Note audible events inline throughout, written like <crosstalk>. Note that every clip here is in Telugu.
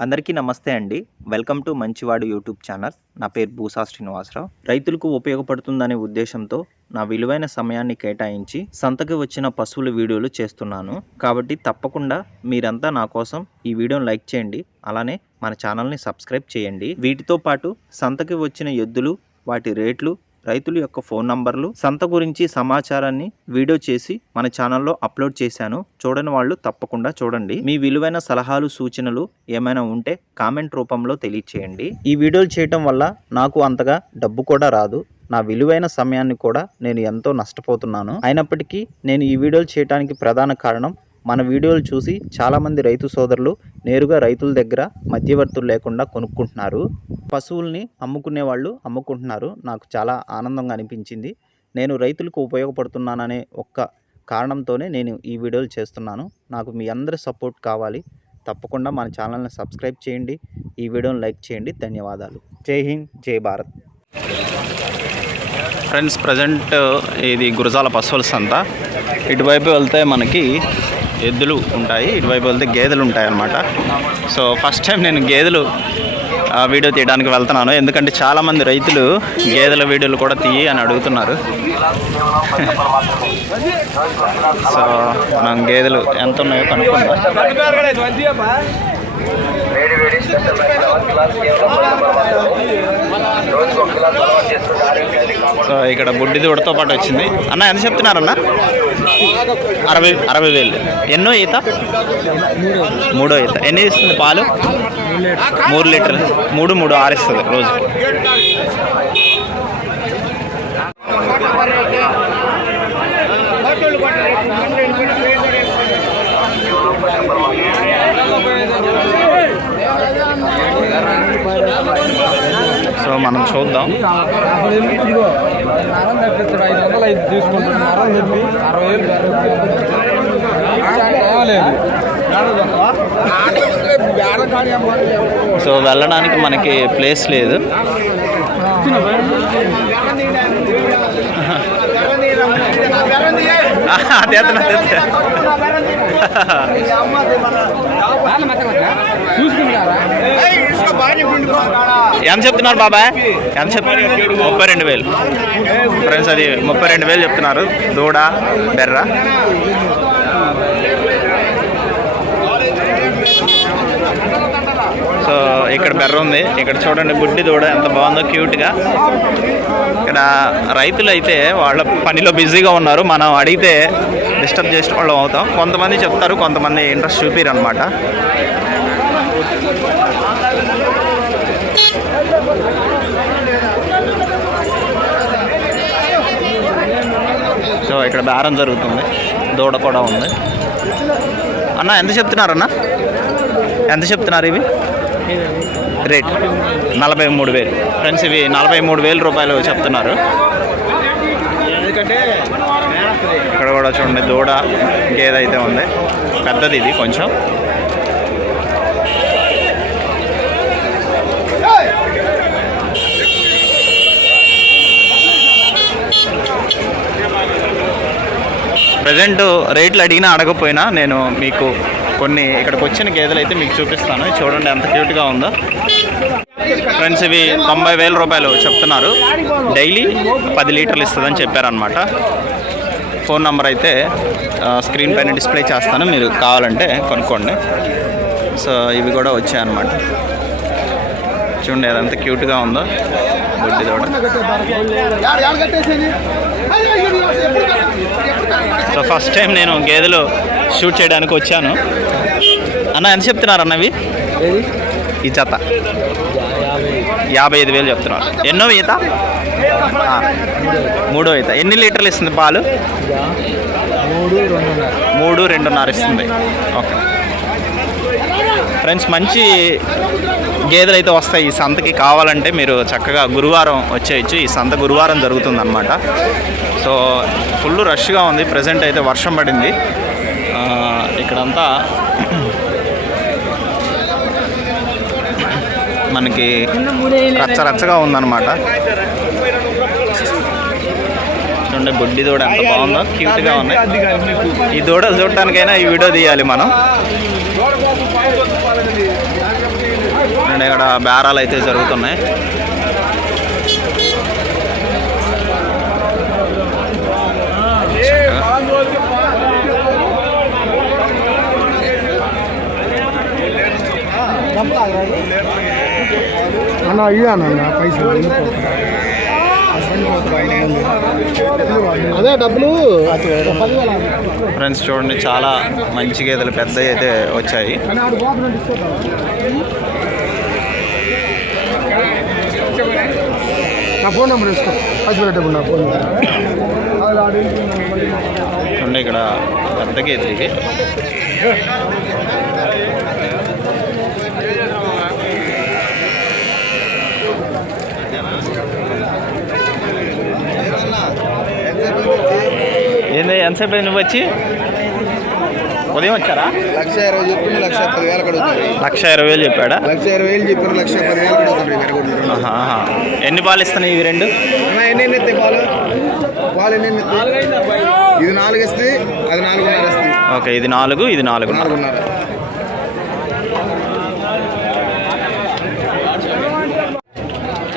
అందరికీ నమస్తే అండి. వెల్కమ్ టు మంచివాడు యూట్యూబ్ ఛానల్. నా పేరు భూసా శ్రీనివాసరావు. రైతులకు ఉపయోగపడుతుందనే ఉద్దేశంతో నా విలువైన సమయాన్ని కేటాయించి సంతకి వచ్చిన పశువుల వీడియోలు చేస్తున్నాను. కాబట్టి తప్పకుండా మీరంతా నా కోసం ఈ వీడియోను లైక్ చేయండి. అలానే మన ఛానల్ని సబ్స్క్రైబ్ చేయండి. వీటితో పాటు సంతకి వచ్చిన ఎద్దులు వాటి రేట్లు రైతుల యొక్క ఫోన్ నంబర్లు సంత గురించి సమాచారాన్ని వీడియో చేసి మన ఛానల్లో అప్లోడ్ చేశాను. చూడని వాళ్ళు తప్పకుండా చూడండి. మీ విలువైన సలహాలు సూచనలు ఏమైనా ఉంటే కామెంట్ రూపంలో తెలియచేయండి. ఈ వీడియోలు చేయటం వల్ల నాకు అంతగా డబ్బు కూడా రాదు. నా విలువైన సమయాన్ని కూడా నేను ఎంతో నష్టపోతున్నాను. అయినప్పటికీ నేను ఈ వీడియోలు చేయడానికి ప్రధాన కారణం మన వీడియోలు చూసి చాలామంది రైతు సోదరులు నేరుగా రైతుల దగ్గర మధ్యవర్తులు లేకుండా కొనుక్కుంటున్నారు. పశువుల్ని అమ్ముకునే వాళ్ళు అమ్ముకుంటున్నారు. నాకు చాలా ఆనందంగా అనిపించింది. నేను రైతులకు ఉపయోగపడుతున్నాననే ఒక్క కారణంతోనే నేను ఈ వీడియోలు చేస్తున్నాను. నాకు మీ అందరి సపోర్ట్ కావాలి. తప్పకుండా మన ఛానల్ని సబ్స్క్రైబ్ చేయండి. ఈ వీడియోని లైక్ చేయండి. ధన్యవాదాలు. జై హింద్. జై భారత్. ఫ్రెండ్స్ ప్రజెంట్ ఇది గురజాల పశువుల సంత. ఇటువైపు వెళ్తే మనకి ఎద్దులు ఉంటాయి. ఇటువైపు వెళ్తే గేదెలు ఉంటాయి అన్నమాట సో ఫస్ట్ టైం నేను గేదెలు ఆ, వీడియో తీయడానికి వెళ్తున్నాను. ఎందుకంటే చాలామంది రైతులు గేదెల వీడియోలు కూడా తీయి అని అడుగుతున్నారు. <laughs> సో మనం గేదెలు ఎంత ఉన్నాయో కనుక్కుందాం. సో ఇక్కడ బుడ్డిది ఉడతో పాటు వచ్చింది. అన్న ఎంత చెప్తున్నారన్న? అరవై అరవై వేలు. ఎన్నో ఈత? మూడో ఈత. ఎన్ని ఇస్తుంది పాలు? మూడు లీటర్లు. మూడు మూడు ఆరు ఇస్తుంది సో మనం చూద్దాం. సో వెళ్ళడానికి మనకి ప్లేస్ లేదు. <laughs> <laughs> ఎంత చెప్తున్నారు బాబాయ్? ఎంత చెప్తున్నారు ముప్పై రెండు వేలు. ఫ్రెండ్స్ అది ముప్పై రెండు వేలు చెప్తున్నారు. దూడ బెర్ర సో కర్ర ఉంది. ఇక్కడ చూడండి బుడ్డి దూడ ఎంత బాగుందో క్యూట్గా. ఇక్కడ రైతులు అయితే వాళ్ళ పనిలో బిజీగా ఉన్నారు. మనం అడిగితే డిస్టర్బ్ చేసిన వాళ్ళం అవుతాం. కొంతమంది చెప్తారు కొంతమంది ఇంట్రెస్ట్ చూపిరు అనమాట సో ఇక్కడ బేరం జరుగుతుంది. దూడ కూడా ఉంది. అన్న ఎంత చెప్తున్నారన్న? ఎంత చెప్తున్నారు ఇవి? రేట్? నలభై మూడు వేలు. ఫ్రెండ్స్ ఇవి నలభై మూడు వేలు రూపాయలు చెప్తున్నారు. ఇక్కడ కూడా చూడండి దూడ అయితే ఉంది. పెద్దది ఇది కొంచెం. ప్రజెంట్ రేట్లు అడిగినా అడగపోయినా నేను మీకు కొన్ని ఇక్కడికి వచ్చిన గేదెలు అయితే మీకు చూపిస్తాను. చూడండి ఎంత క్యూట్గా ఉందో. ఫ్రెండ్స్ ఇవి తొంభై వేల రూపాయలు చెప్తున్నారు. డైలీ పది లీటర్లు ఇస్తుందని చెప్పారనమాట ఫోన్ నెంబర్ అయితే స్క్రీన్ పైన డిస్ప్లే చేస్తాను. మీరు కావాలంటే కొనుక్కోండి. సో ఇవి కూడా వచ్చాయన్నమాట. చూడండి అదంత క్యూట్గా ఉందో. బుడ్డి దూడ సో ఫస్ట్ టైం నేను గేదెలు షూట్ చేయడానికి వచ్చాను. అన్న ఎంత చెప్తున్నారు అన్నవి ఈ జత. యాభై ఐదు వేలు చెప్తున్నారు. ఎన్నో ఈత? మూడో ఈత. ఎన్ని లీటర్లు ఇస్తుంది పాలు? మూడు రెండున్నర. ఇస్తుంది. ఓకే. ఫ్రెండ్స్ మంచి గేదెలు అయితే వస్తాయి. ఈ సంతకి కావాలంటే మీరు చక్కగా గురువారం వచ్చేయచ్చు. ఈ సంత గురువారం జరుగుతుందన్నమాట. సో ఫుల్ రష్గా ఉంది. ప్రజెంట్ అయితే వర్షం పడింది. ఇక్కడంతా మనకి రచ్చ రచ్చగా ఉందన్నమాట. చూడండి బుడ్డి దూడ ఎంత బాగుందో క్యూట్గా ఉన్నాయి ఈ దూడలు చూడటానికైనా ఈ వీడియో తీయాలి మనం. అండ్ ఇక్కడ బేరాలు అయితే జరుగుతున్నాయి. అన్న పైసలు అదే డబ్బులు ఫ్రెండ్స్ చూడండి చాలా మంచి గేదెలు పెద్దవి అయితే వచ్చాయి. నా ఫోన్ నెంబర్ ఇస్తా పైసలు డబ్బులు నా ఫోన్ చూడండి ఇక్కడ పెద్ద గేదెలు ఎంతసేపు నువ్వు వచ్చి? ఉదయం వచ్చారా? లక్ష ఇరవై చెప్పిన లక్ష పదివేలు కడుగుతుంది లక్ష ఇరవై వేలు చెప్పాడా? లక్ష ఇరవై వేలు చెప్పారు లక్ష పదివేలు కడుగుతుంది. ఎన్ని పాలు ఇస్తున్నాయి ఇవి రెండు? అన్న ఎన్ని ఎన్ని ఎత్తాయి పాలు పాలు ఎన్ని ఎన్ని ఇది నాలుగు ఇస్తుంది అది నాలుగున్నర ఇస్తుంది. ఓకే ఇది నాలుగు ఇది నాలుగు నాలుగున్నర.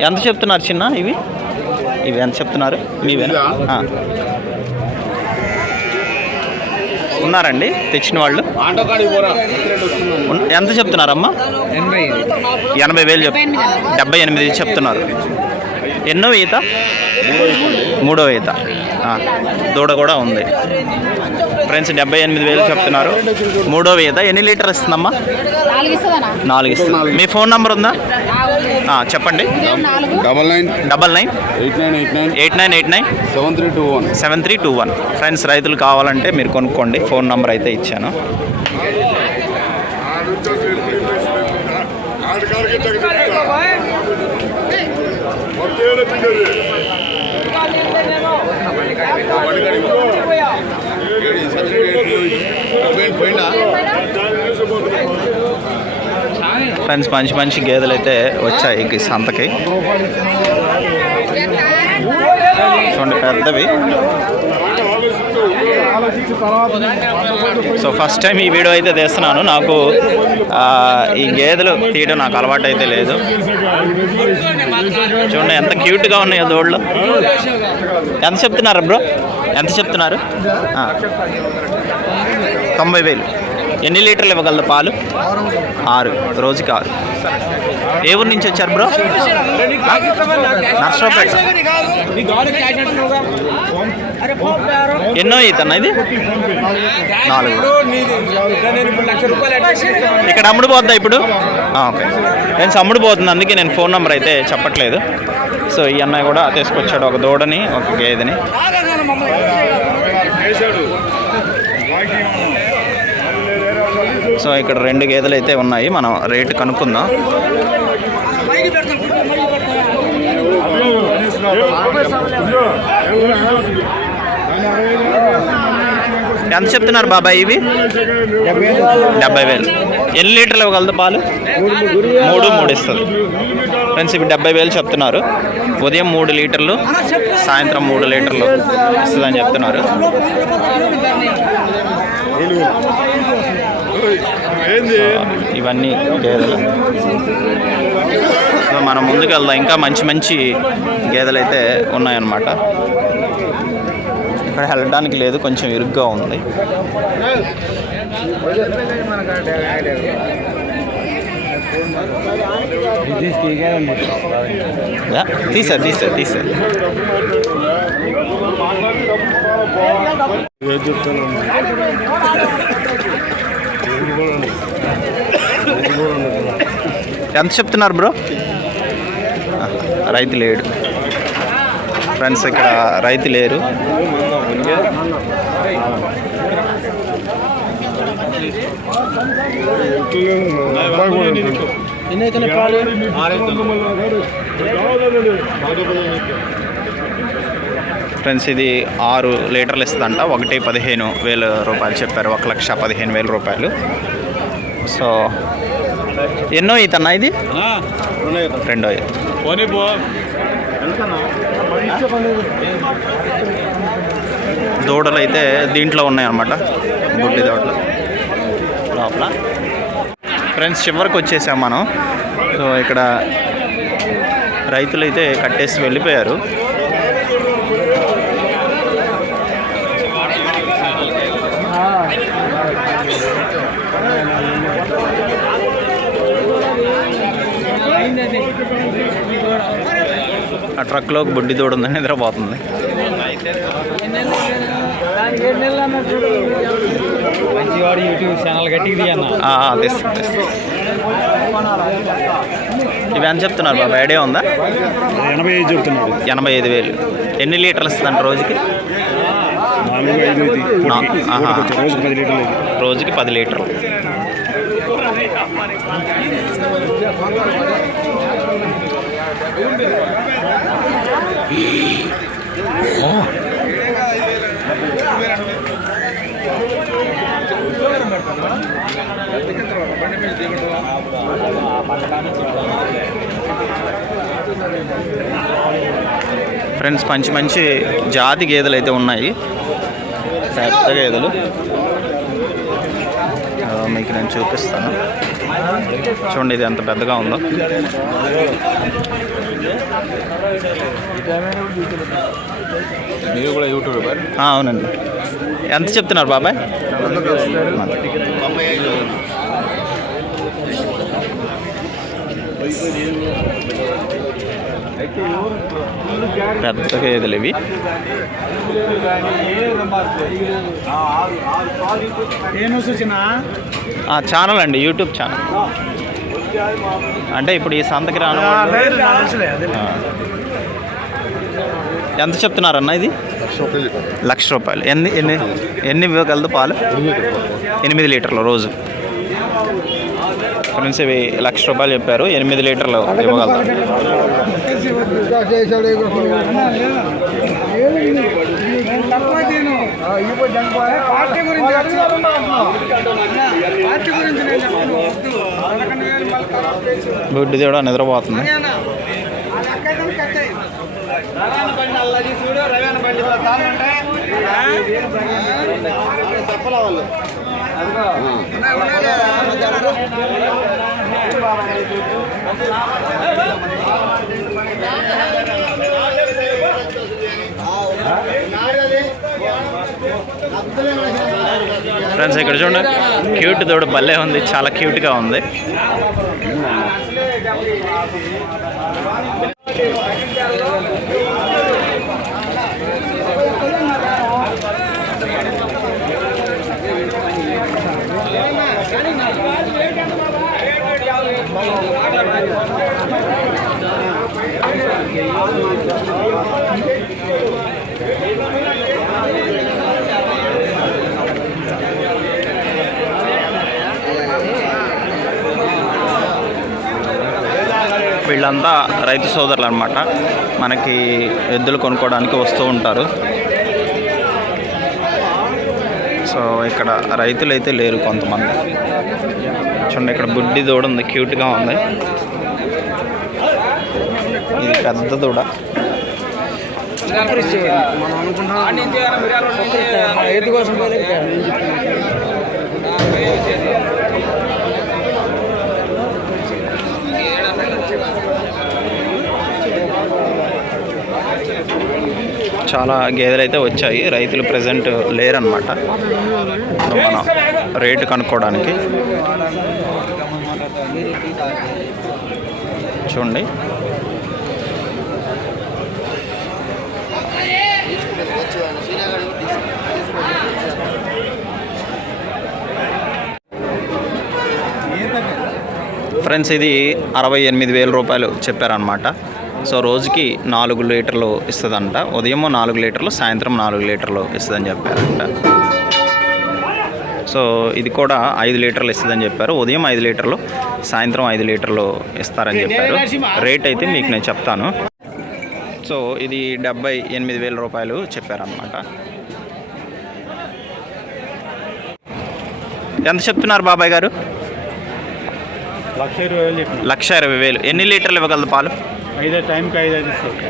ఎంత చెప్తున్నారు చిన్న ఇవి? ఇవి ఎంత చెప్తున్నారు? మీవేనా ఆ. ఉన్నారండి? తెచ్చిన వాళ్ళు. ఎంత చెప్తున్నారమ్మా? ఎనభై వేలు చెప్ డెబ్బై ఎనిమిది చెప్తున్నారు. ఎన్నో ఈత? మూడో ఈత. దూడ కూడా ఉంది. ఫ్రెండ్స్ డెబ్బై ఎనిమిది వేలు చెప్తున్నారు. మూడో ఈత ఎన్ని లీటర్ ఇస్తుందమ్మా? నాలుగు ఇస్తుందనా నాలుగు ఇస్తుంది. మీ ఫోన్ నంబర్ ఉందా? ఆ, చెప్పండి. Double nine. Double nine. Eight nine eight nine. Eight nine eight nine. Seven three two one. Seven three two one. Friends రైతులు కావాలంటే మీరు కొనుక్కోండి. ఫోన్ నంబర్ అయితే ఇచ్చాను. ఫ్రెండ్స్ మంచి మంచి గేదెలు అయితే వచ్చాయి ఈ సంతకి. చూడండి పెద్దవి. సో ఫస్ట్ టైం ఈ వీడియో అయితే తీస్తున్నాను. నాకు ఆ, ఈ గేదెలు తీయడం నాకు అలవాటు అయితే లేదు. చూడండి ఎంత క్యూట్గా ఉన్నాయో దోళ్ళు. ఎంత చెప్తున్నారు బ్రో? ఎంత చెప్తున్నారు. తొంభై వేలు. ఎన్ని లీటర్లు ఇవ్వగలదు పాలు? ఆరు. రోజుకి ఆరు. ఏ ఊరు నుంచి వచ్చారు బ్రో? నర్సరావుపేట. ఎన్నో ఈతన్న ఇది? నాలుగు. ఇక్కడ అమ్ముడు పోతుందా ఇప్పుడు? ఆ, ఓకే. నేను అమ్ముడు పోతుంది అందుకే నేను ఫోన్ నెంబర్ అయితే చెప్పట్లేదు. సో ఈ అన్నయ్య కూడా తీసుకొచ్చాడు ఒక దూడని ఒక గేదెని. సో ఇక్కడ రెండు గేదెలు అయితే ఉన్నాయి మనం రేటు కనుక్కుందాం. ఎంత చెప్తున్నారు బాబాయ్ ఇవి? డెబ్బై వేలు. ఎన్ని లీటర్లు ఇవ్వగలదు పాలు? మూడు మూడు ఇస్తుంది. ఫ్రెండ్స్ ఇవి డెబ్బై వేలు చెప్తున్నారు. ఉదయం మూడు లీటర్లు సాయంత్రం మూడు లీటర్లు ఇస్తుందని చెప్తున్నారు. ఇవన్నీ గేదెలు. సో మనం ముందుకు వెళ్దాం. ఇంకా మంచి మంచి గేదెలు అయితే ఉన్నాయన్నమాట. ఇక్కడ వెళ్ళడానికి లేదు కొంచెం ఇరుగ్గా ఉంది. యా, తీసారు తీసారు ఎంత చెప్తున్నారు బ్రో? రైతు లేడు. ఫ్రెండ్స్ ఇక్కడ రైతు లేరు. ఫ్రెండ్స్ ఇది ఆరు లీటర్లు ఇస్తుందంట. ఒకటి పదిహేను వేల రూపాయలు చెప్పారు. ఒక లక్ష పదిహేను వేల రూపాయలు. సో ఎన్నో ఈతన్నా ఇది? రెండో ఈత. దూడలు అయితే దీంట్లో ఉన్నాయన్నమాట. గుడ్డి దూడలు. లోపల. ఫ్రెండ్స్ చివరికి వచ్చేసాం మనం. సో ఇక్కడ రైతులు అయితే కట్టేసి వెళ్ళిపోయారు. ఆ ట్రక్లో ఒక బుడ్డి దూడ ఉందని నిద్రపోతుంది. మంచివాడు యూట్యూబ్ ఛానల్ తెస్తా ఇవి ఎంత చెప్తున్నారు బాబా? ఐడియా ఉందా? ఎనభై ఐదు చెప్తున్నాడు ఎనభై ఐదు వేలు. ఎన్ని లీటర్లు ఇస్తుందంట రోజుకి. రోజుకి పది లీటర్లు. ఫ్రెండ్స్ మంచి మంచి జాతి గేదెలు అయితే ఉన్నాయి. పెద్ద గేదెలు. మీకు నేను చూపిస్తాను. చూడండి ఇది ఎంత పెద్దగా ఉందో. మీరు కూడా యూట్యూబర్ ఆ, అవునండి. ఎంత చెప్తున్నారు బాబాయ్? పెద్ద గేదెలు ఇవి. ఆ, ఛానల్ అండి యూట్యూబ్ ఛానల్. అంటే ఇప్పుడు ఈ సంతకి రాను. ఎంత చెప్తున్నారన్న ఇది? లక్ష రూపాయలు. ఎన్ని ఎన్ని ఎన్ని ఇవ్వగలదు పాలు? ఎనిమిది లీటర్లు రోజు. ఫ్రెండ్స్ ఇవి లక్ష రూపాయలు చెప్పారు. ఎనిమిది లీటర్లు ఇవ్వగలరు పార్టీ కూడా నిద్రపోతుంది. చూడు ఫ్రెండ్స్ ఇక్కడ చూడండి. క్యూట్ తోడు భలే ఉంది. చాలా క్యూట్గా ఉంది. వీళ్ళంతా రైతు సోదరులు అనమాట మనకి ఎద్దులు కొనుక్కోవడానికి వస్తూ ఉంటారు. సో ఇక్కడ రైతులు అయితే లేరు కొంతమంది. చూడండి ఇక్కడ బుడ్డి దూడ ఉంది క్యూట్గా ఉంది. ఇది పెద్ద దూడ. మనం చాలా గేదెలు అయితే వచ్చాయి. రైతులు ప్రజెంట్ లేరనమాట మనం రేటు కనుక్కోవడానికి. చూడండి. ఫ్రెండ్స్ ఇది అరవై ఎనిమిది వేల రూపాయలు చెప్పారనమాట సో రోజుకి నాలుగు లీటర్లు ఇస్తుందంట. ఉదయం నాలుగు లీటర్లు సాయంత్రం నాలుగు లీటర్లు ఇస్తుందని చెప్పారంట. సో ఇది కూడా ఐదు లీటర్లు ఇస్తుందని చెప్పారు. ఉదయం ఐదు లీటర్లు సాయంత్రం ఐదు లీటర్లు ఇస్తారని చెప్పారు. రేట్ అయితే మీకు నేను చెప్తాను. సో ఇది డెబ్బై ఎనిమిది వేల రూపాయలు చెప్పారనమాట ఎంత చెప్తున్నారు బాబాయ్ గారు? లక్ష ఇరవై వేలు ఎన్ని లీటర్లు ఇవ్వగలదు పాలు?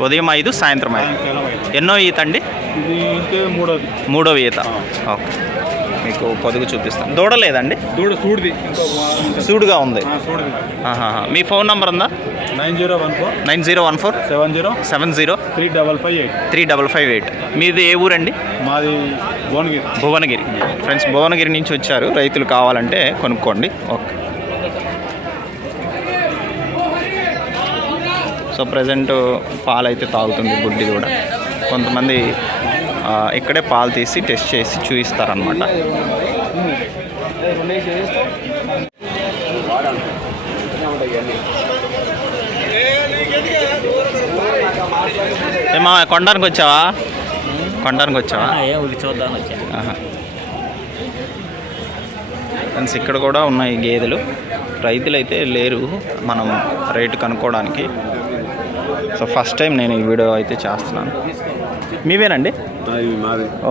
ఉదయం ఐదు సాయంత్రం ఐదు. ఎన్నో ఈత అండి? మూడవ ఈత. ఓకే. మీకు పొదుగు చూపిస్తాను. దూడలేదండి దూడ సూడిది. సూడుగా ఉంది. మీ ఫోన్ నంబర్ ఉందా? Nine zero one four nine zero one four seven zero seven zero three double five eight. Three double five eight. మీది ఏ ఊరండి? మాది భువనగిరి. భువనగిరి. ఫ్రెండ్స్ భువనగిరి నుంచి వచ్చారు. రైతులు కావాలంటే కొనుక్కోండి. ఓకే. సో ప్రజెంట్ పాలు అయితే తాగుతుంది గుడ్డి కూడా. కొంతమంది ఇక్కడే పాలు తీసి టెస్ట్ చేసి చూపిస్తారనమాట ఏమా కొనడానికి వచ్చావా? కొనడానికి వచ్చావా. ఫ్రెండ్స్ ఇక్కడ కూడా ఉన్నాయి గేదెలు. రైతులు అయితే లేరు మనం రేటు కనుక్కోవడానికి. సో ఫస్ట్ టైం నేను ఈ వీడియో అయితే చేస్తున్నాను. మీవేనండి?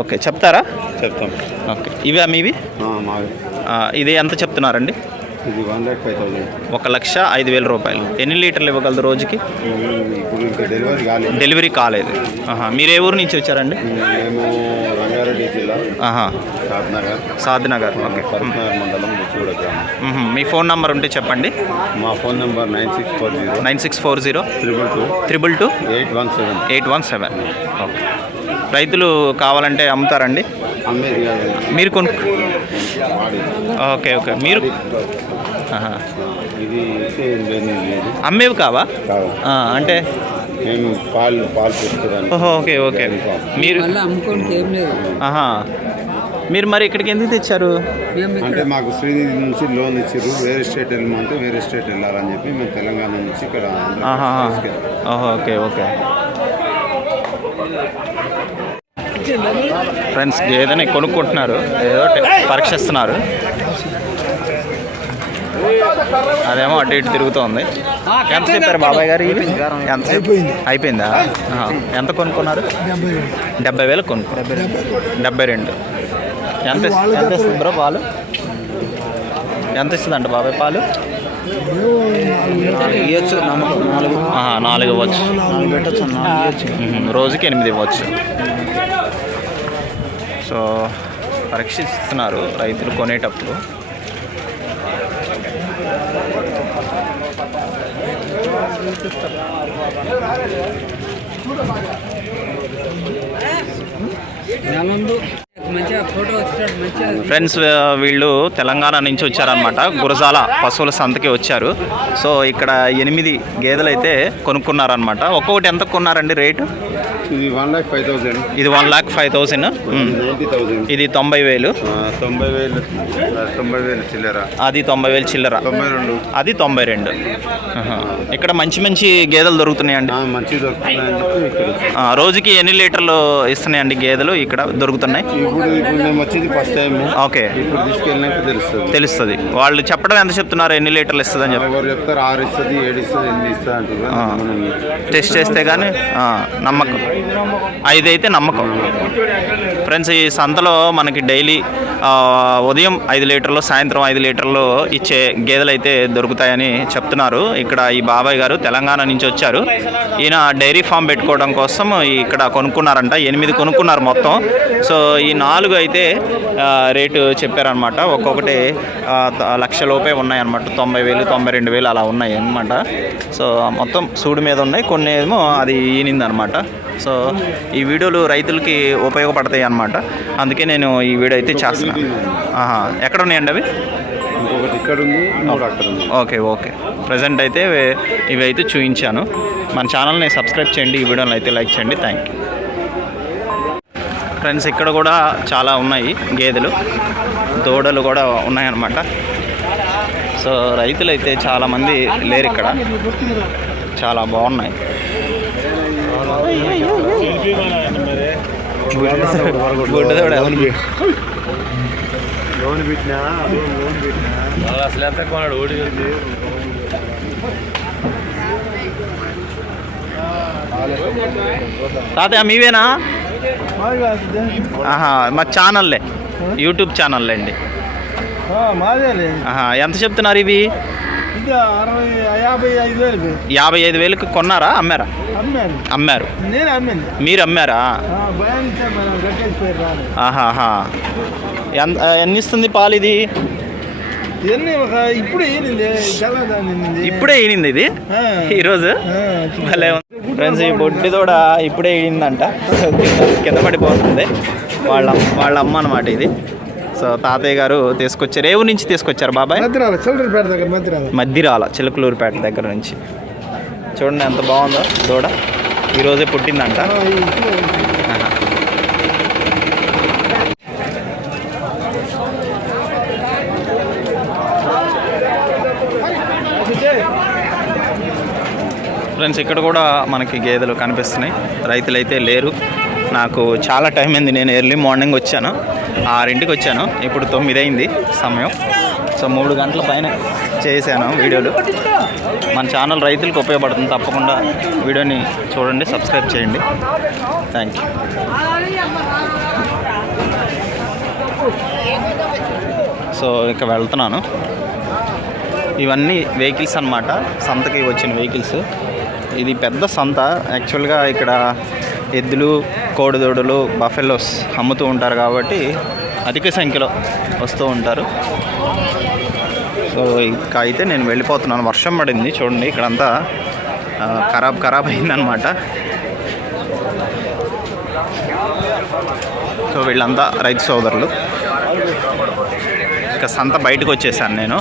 ఓకే చెప్తారా? చెప్తాం. ఓకే. ఇవే మీవి? ఇది ఎంత చెప్తున్నారండి? ఒక లక్ష ఐదు వేల రూపాయలు. ఎన్ని లీటర్లు ఇవ్వగలదు రోజుకి? డెలివరీ కాలేదు. మీరు ఏ ఊరు నుంచి వచ్చారండి? సాద్నగర్. ఓకే. మండలం. మీ ఫోన్ నంబర్ ఉంటే చెప్పండి. మా phone number nine six four zero. Nine six four zero. Triple two. Triple two. Eight one seven. Eight one seven. Okay. రైతులు కావాలంటే అమ్ముతారండి? అమ్మేది కాదు. మీరు కొను ఓకే ఓకే. మీరు అమ్మేవి కావా? అంటే పాలు పాలు ఓకే ఓకే. మీరు మీరు మరి ఇక్కడికి ఎందుకు తెచ్చారు? అంటే మాకు శ్రీనిధి నుంచి లోన్ ఇచ్చారు వేరే స్టేట్ వెళ్ళమంటే వేరే స్టేట్ వెళ్ళాలని చెప్పి మేము తెలంగాణ నుంచి ఇక్కడ ఓకే ఓకే. ఫ్రెండ్స్ గేదెని కొనుక్కుంటున్నారు ఏదో పరీక్షిస్తున్నారు. అదేమో అటు ఇటు తిరుగుతోంది. ఎంత చెప్పారు బాబాయ్ గారు? ఎంత? అయిపోయింది. ఎంత కొనుక్కున్నారు? డెబ్బై వేలు కొనుక్కున్నారు. డెబ్బై రెండు. ఎంత ఎంత ఇస్తుంది బ్రో పాలు? ఎంత ఇస్తుందంట బాబాయ్ పాలు? ఇవ్వచ్చు నమ్మకం నాలుగు ఆహా, నాలుగు ఇవ్వచ్చు. నాలుగు పెట్టచ్చు. రోజుకి ఎనిమిది ఇవ్వచ్చు. సో పరీక్షిస్తున్నారు రైతులు కొనేటప్పుడు. ఫ్రెండ్స్ వీళ్ళు తెలంగాణ నుంచి వచ్చారనమాట గురజాల పశువుల సంతకి వచ్చారు. సో ఇక్కడ ఎనిమిది గేదెలు అయితే కొనుక్కున్నారనమాట ఒక్కొక్కటి ఎంత కొన్నారండి రేటు? ఇది వన్ లాక్ ఫైవ్ థౌసండ్ ఇది వన్ లాక్ ఫైవ్ థౌసండ్ ఇది తొంభై వేలు. తొంభై వేలు తొంభై వేలు చిల్లర. అది తొంభై వేలు చిల్లర. తొంభై రెండు. అది తొంభై రెండు. ఇక్కడ మంచి మంచి గేదెలు దొరుకుతున్నాయండి. చెప్పి వచ్చాం. ఆ, రోజుకి ఎన్ని లీటర్లు ఇస్తున్నాయండి గేదెలు ఇక్కడ దొరుకుతున్నాయి? ఇప్పుడు ఇప్పుడు మేము వచ్చింది ఫస్ట్ టైం ఓకే. ఇప్పుడు తీసుకెళ్ళినాక తెలుస్తుంది. తెలుస్తుంది. వాళ్ళు చెప్పడం ఎంత చెప్తున్నారు? ఎన్ని లీటర్లు ఇస్తుందని చెప్పి ఎవరు చెప్తారు? ఆరు ఇస్తుంది ఏడు ఇస్తుంది ఎనిమిది ఇస్తుంది టెస్ట్ చేస్తే కానీ నమ్మకం. ఐదైతే అయితే నమ్మకం. ఫ్రెండ్స్ ఈ సంతలో మనకి డైలీ ఉదయం ఐదు లీటర్లు సాయంత్రం ఐదు లీటర్లు ఇచ్చే గేదెలు అయితే దొరుకుతాయని చెప్తున్నారు. ఇక్కడ ఈ బాబాయ్ గారు తెలంగాణ నుంచి వచ్చారు. ఈయన డైరీ ఫామ్ పెట్టుకోవడం కోసం ఇక్కడ కొనుక్కున్నారంట. ఎనిమిది కొనుక్కున్నారు మొత్తం. సో ఈ నాలుగు అయితే రేటు చెప్పారనమాట ఒక్కొక్కటి త- లక్ష లోపే ఉన్నాయన్నమాట. తొంభై వేలు తొంభై రెండు వేలు అలా ఉన్నాయి అన్నమాట. సో మొత్తం సూడి మీద ఉన్నాయి. కొన్ని ఏమో అది ఈనిందనమాట సో ఈ వీడియోలు రైతులకి ఉపయోగపడతాయి అన్నమాట అందుకే నేను ఈ వీడియో అయితే చేస్తున్నాను ఆహా. ఎక్కడ ఉన్నాయండి అవి? ఇంకొకటి ఇక్కడ ఉంది మూడు అక్కడ ఉంది ఓకే ఓకే. ప్రజెంట్ అయితే ఇవి అయితే చూపించాను మన ఛానల్ని సబ్స్క్రైబ్ చేయండి ఈ వీడియోని అయితే లైక్ చేయండి. థ్యాంక్ యూ ఫ్రెండ్స్ ఇక్కడ కూడా చాలా ఉన్నాయి గేదెలు. దూడలు కూడా ఉన్నాయన్నమాట. సో రైతులు అయితే చాలామంది లేరు ఇక్కడ. చాలా బాగున్నాయి. లోన్ పెట్టినా? లోన్ పెట్టినా? అసలు ఎంత కొన్నాడు? ఓడి తాతయ్య మీవేనా? ఆహా మా ఛానల్లే. యూట్యూబ్ ఛానల్లే అండి. ఎంత చెప్తున్నారు ఇవి? యాభై ఐదు వేలు. యాభై ఐదు వేలకు కొన్నారా అమ్మారా? అమ్మారు. మీరు అమ్మారా? ఆహాహా. ఎంత ఎన్ని ఇస్తుంది పాలు ఇది? ఇప్పుడు ఈనింది ఇది? ఈరోజు? భలే ఉంది. ఫ్రెండ్స్ ఈ బొడ్డి తోడ ఇప్పుడే ఈనిందంట కింద- పడిపోతుంది. వాళ్ళ వాళ్ళ అమ్మ అనమాట ఇది. సో తాతయ్య గారు తీసుకొచ్చారు. ఏ ఊరు నుంచి తీసుకొచ్చారు బాబాయ్? మద్దిరాల చిలుకలూరుపేట దగ్గర నుంచి. చూడండి ఎంత బాగుందో దూడ. ఈరోజే పుట్టిందంట. ఫ్రెండ్స్ ఇక్కడ కూడా మనకి గేదెలు కనిపిస్తున్నాయి. రైతులైతే లేరు. నాకు చాలా టైం అయింది. నేను ఎర్లీ మార్నింగ్ వచ్చాను. ఆరింటికి వచ్చాను. ఇప్పుడు తొమ్మిది అయింది సమయం. సో మూడు గంటల పైన చేశాను వీడియోలు. మన ఛానల్ రైతులకు ఉపయోగపడుతుంది. తప్పకుండా వీడియోని చూడండి సబ్స్క్రైబ్ చేయండి. థ్యాంక్ యూ సో ఇక వెళ్తున్నాను. ఇవన్నీ వెహికల్స్ అన్నమాట. సంతకి వచ్చిన వెహికల్స్. ఇది పెద్ద సంత. యాక్చువల్గా ఇక్కడ ఎద్దులు కోడిదోడులు బఫెలోస్ అమ్ముతూ ఉంటారు కాబట్టి అధిక సంఖ్యలో వస్తూ ఉంటారు. సో ఇక అయితే నేను వెళ్ళిపోతున్నాను. వర్షం పడింది చూడండి ఇక్కడంతా ఖరాబ్ ఖరాబ్ అయిందనమాట సో వీళ్ళంతా రైతు సోదరులు. ఇక సంత బయటకు వచ్చేసాను నేను.